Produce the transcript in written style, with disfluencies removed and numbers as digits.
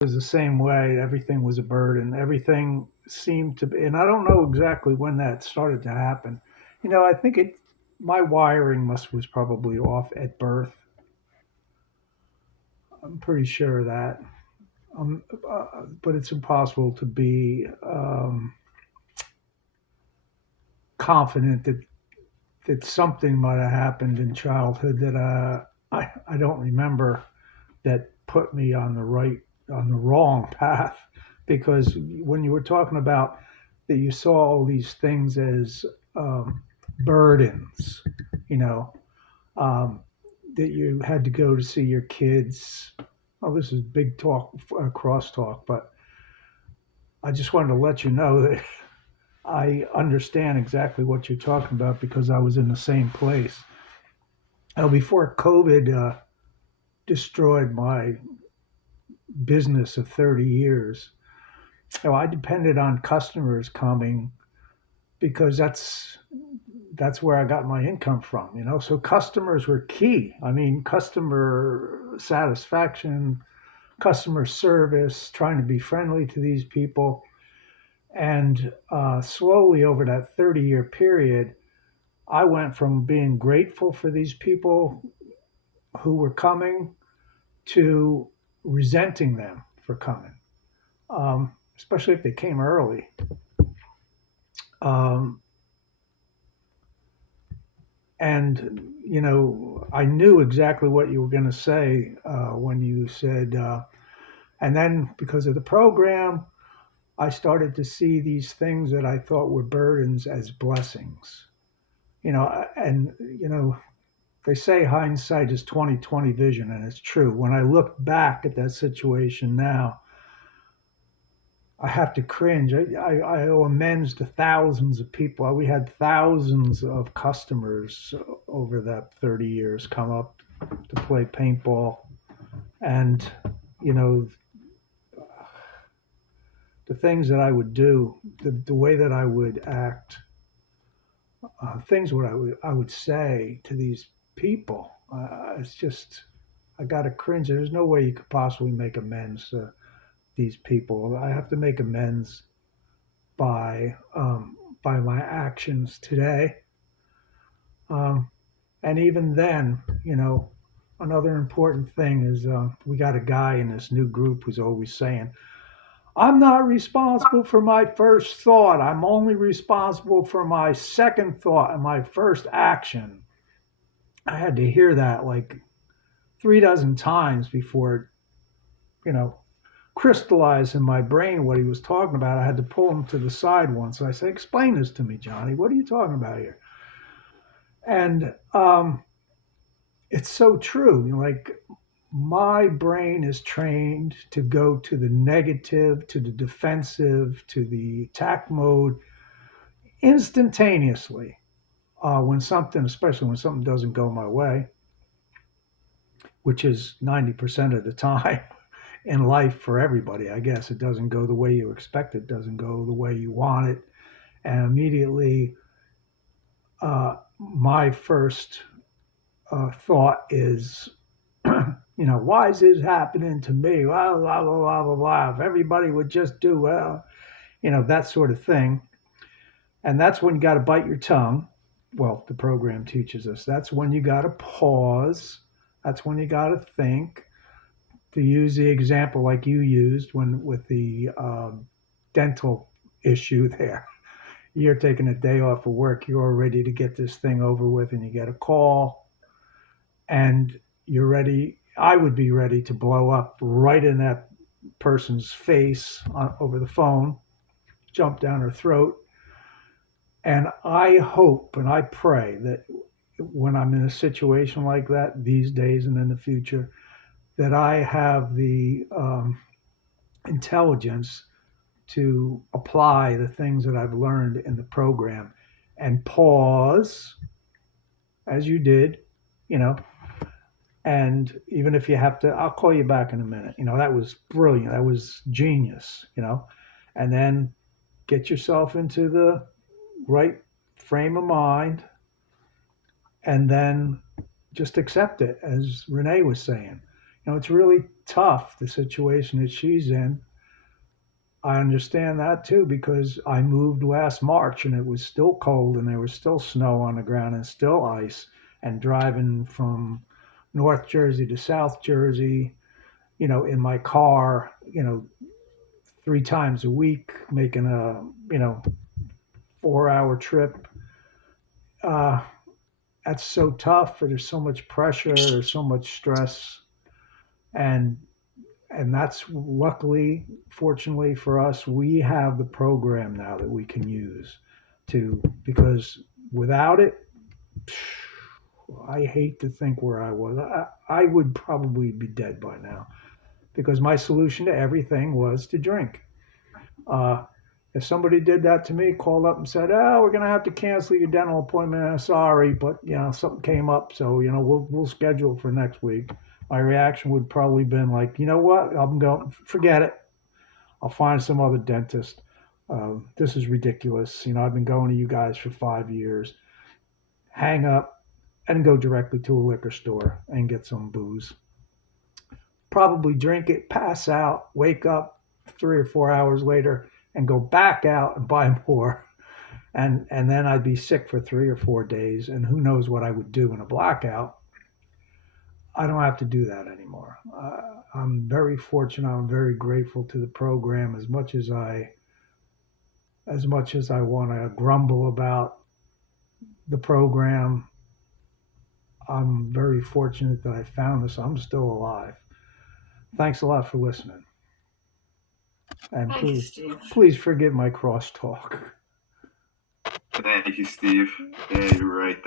was the same way. Everything was a burden. Everything seemed to be, and I don't know exactly when that started to happen. I think my wiring was probably off at birth. I'm pretty sure of that. But it's impossible to be confident that something might have happened in childhood that I don't remember that put me on the wrong path, because when you were talking about that you saw all these things as burdens, you know, um, that you had to go to see your kids. Oh, this is big talk, crosstalk, but I just wanted to let you know that I understand exactly what you're talking about because I was in the same place. Now, before COVID destroyed my business of 30 years, I depended on customers coming because that's where I got my income from. So customers were key. I mean, customer satisfaction, customer service, trying to be friendly to these people. And slowly over that 30-year period, I went from being grateful for these people who were coming to resenting them for coming, especially if they came early. Um, and I knew exactly what you were going to say when you said, and then because of the program, I started to see these things that I thought were burdens as blessings. And they say hindsight is 20/20 vision, and it's true. When I look back at that situation now, I have to cringe. I owe amends to thousands of people. We had thousands of customers over that 30 years come up to play paintball. And, you know, the things that I would do, the way that I would act, things what I would say to these people, it's just, I got to cringe. There's no way you could possibly make amends to these people. I have to make amends by by my actions today. And even then, another important thing is we got a guy in this new group who's always saying, "I'm not responsible for my first thought. I'm only responsible for my second thought and my first action." I had to hear that like 3 dozen times before it, you know, crystallized in my brain what he was talking about. I had to pull him to the side once. I said, "Explain this to me, Johnny. What are you talking about here?" And it's so true. Like my brain is trained to go to the negative, to the defensive, to the attack mode instantaneously when something, especially when something doesn't go my way, which is 90% of the time in life for everybody. I guess it doesn't go the way you expect it, doesn't go the way you want it. And immediately, my first thought is, why is this happening to me? Blah, blah, blah, blah, blah, blah. If everybody would just do well, that sort of thing. And that's when you got to bite your tongue. Well, the program teaches us that's when you got to pause. That's when you got to think. To use the example like you used when with the dental issue there, you're taking a day off of work, you're all ready to get this thing over with, and you get a call, and you're ready. I would be ready to blow up right in that person's face over the phone, jump down her throat. And I hope and I pray that when I'm in a situation like that these days and in the future, that I have the intelligence to apply the things that I've learned in the program and pause as you did, you know, and even if you have to, I'll call you back in a minute. That was brilliant. That was genius. And then get yourself into the right frame of mind and then just accept it, as Renee was saying. It's really tough, the situation that she's in. I understand that too because I moved last March and it was still cold and there was still snow on the ground and still ice, and driving from North Jersey to South Jersey, in my car, 3 times a week, making a, 4 hour trip. Uh, that's so tough. There's so much pressure. There's so much stress, and that's luckily, fortunately for us, we have the program now that we can use to, because without it, I hate to think where I was. I would probably be dead by now because my solution to everything was to drink. Uh, if somebody did that to me, called up and said, "Oh, we're going to have to cancel your dental appointment. Sorry, but something came up, so we'll schedule it for next week." My reaction would probably been like, "You know what? I'm going. Forget it. I'll find some other dentist. This is ridiculous. I've been going to you guys for 5 years. Hang up and go directly to a liquor store and get some booze. Probably drink it, pass out, wake up 3 or 4 hours later, and go back out and buy more. And then I'd be sick for 3 or 4 days, and who knows what I would do in a blackout. I don't have to do that anymore. I'm very fortunate. I'm very grateful to the program. As much as I want to grumble about the program, I'm very fortunate that I found this. I'm still alive. Thanks a lot for listening, and Thank you, please, Steve. please forgive my crosstalk. Thank you, Steve. Yeah, you're right.